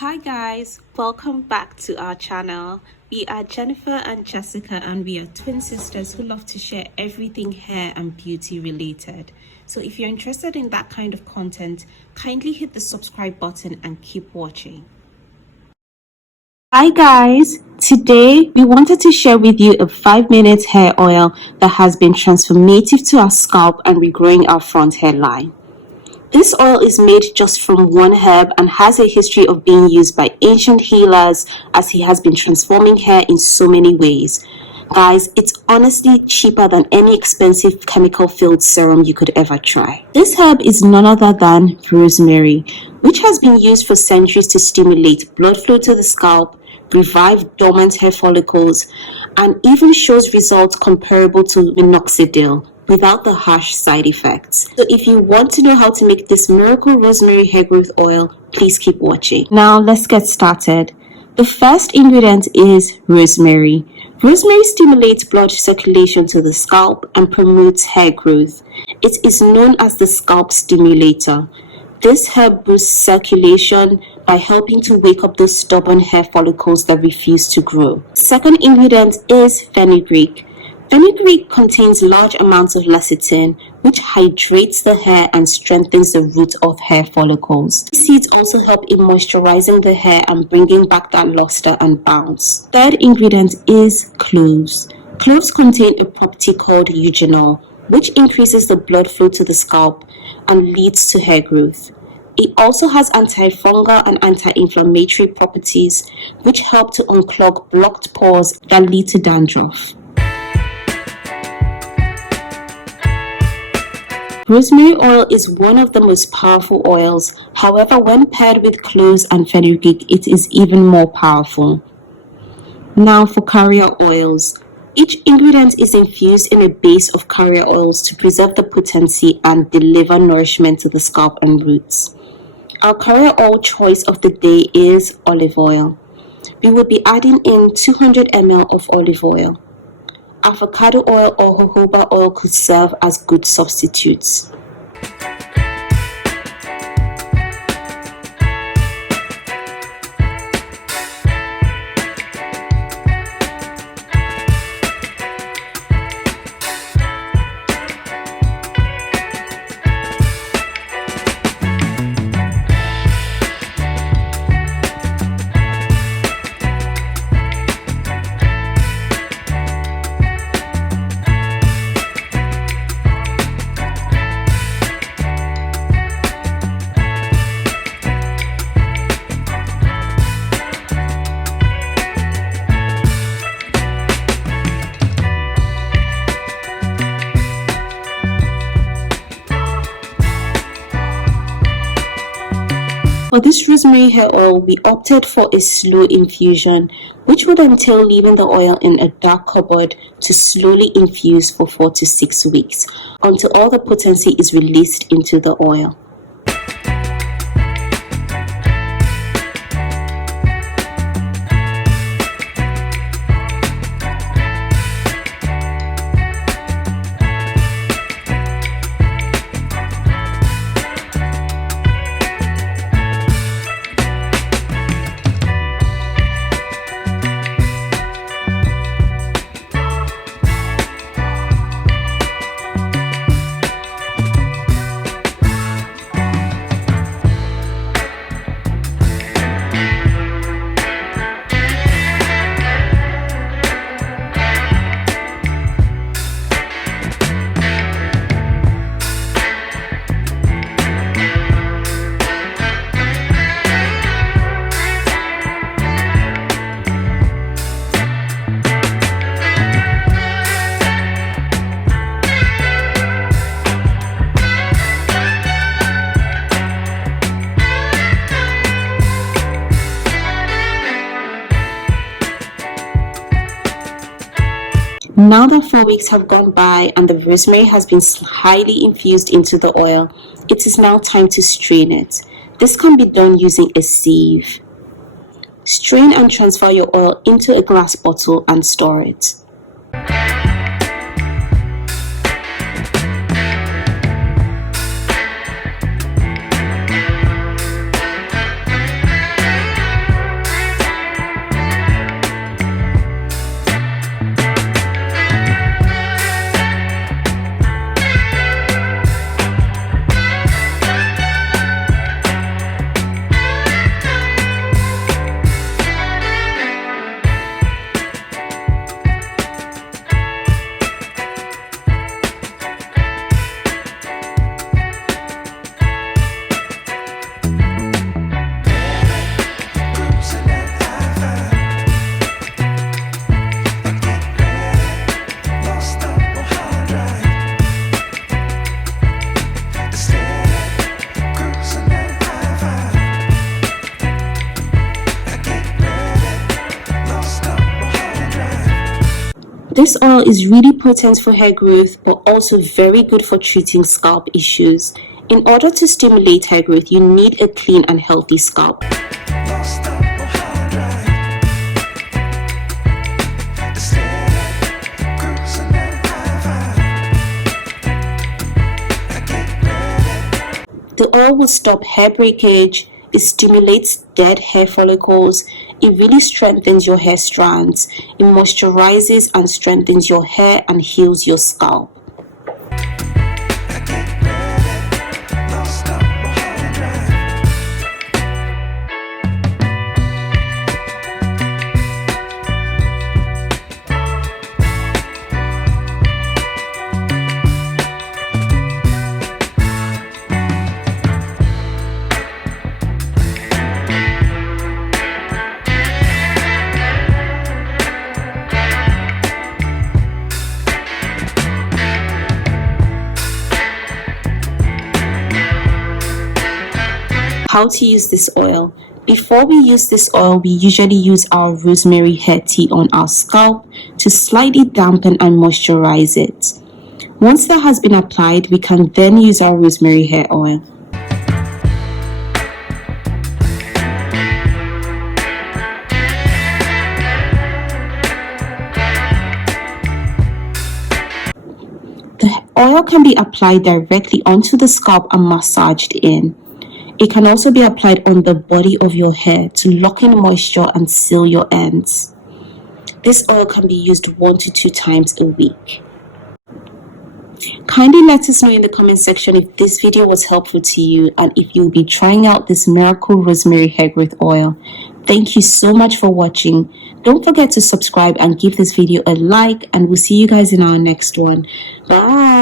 Hi guys, welcome back to our channel. We are Jennifer and Jessica, and we are twin sisters who love to share everything hair and beauty related. So if you're interested in that kind of content, kindly hit the subscribe button and keep watching. Hi guys, today we wanted to share with you a 5-minute hair oil that has been transformative to our scalp and regrowing our front hairline. This oil is made just from one herb and has a history of being used by ancient healers, as he has been transforming hair in so many ways. Guys, it's honestly cheaper than any expensive chemical-filled serum you could ever try. This herb is none other than rosemary, which has been used for centuries to stimulate blood flow to the scalp, revive dormant hair follicles, and even shows results comparable to minoxidil without the harsh side effects. So if you want to know how to make this miracle rosemary hair growth oil, please keep watching. Now let's get started. The first ingredient is rosemary. Rosemary stimulates blood circulation to the scalp and promotes hair growth. It is known as the scalp stimulator. This herb boosts circulation by helping to wake up those stubborn hair follicles that refuse to grow. Second ingredient is fenugreek. Fenugreek contains large amounts of lecithin, which hydrates the hair and strengthens the root of hair follicles. Seeds also help in moisturizing the hair and bringing back that luster and bounce. Third ingredient is cloves. Cloves contain a property called eugenol, which increases the blood flow to the scalp and leads to hair growth. It also has antifungal and anti-inflammatory properties, which help to unclog blocked pores that lead to dandruff. Rosemary oil is one of the most powerful oils. However, when paired with cloves and fenugreek, it is even more powerful. Now for carrier oils. Each ingredient is infused in a base of carrier oils to preserve the potency and deliver nourishment to the scalp and roots. Our carrier oil choice of the day is olive oil. We will be adding in 200 ml of olive oil. Avocado oil or jojoba oil could serve as good substitutes. For this rosemary hair oil, we opted for a slow infusion, which would entail leaving the oil in a dark cupboard to slowly infuse for 4 to 6 weeks until all the potency is released into the oil. Now that 4 weeks have gone by and the rosemary has been highly infused into the oil, it is now time to strain it. This can be done using a sieve. Strain and transfer your oil into a glass bottle and store it. This oil is really potent for hair growth, but also very good for treating scalp issues. In order to stimulate hair growth, you need a clean and healthy scalp. The oil will stop hair breakage, it stimulates dead hair follicles, it really strengthens your hair strands, it moisturizes and strengthens your hair and heals your scalp. How to use this oil. Before we use this oil, we usually use our rosemary hair tea on our scalp to slightly dampen and moisturize it. Once that has been applied, we can then use our rosemary hair oil. The oil can be applied directly onto the scalp and massaged in. It can also be applied on the body of your hair to lock in moisture and seal your ends. This oil can be used 1 to 2 times a week. Kindly let us know in the comment section if this video was helpful to you and if you'll be trying out this miracle rosemary hair growth oil. Thank you so much for watching. Don't forget to subscribe and give this video a like, and we'll see you guys in our next one. Bye.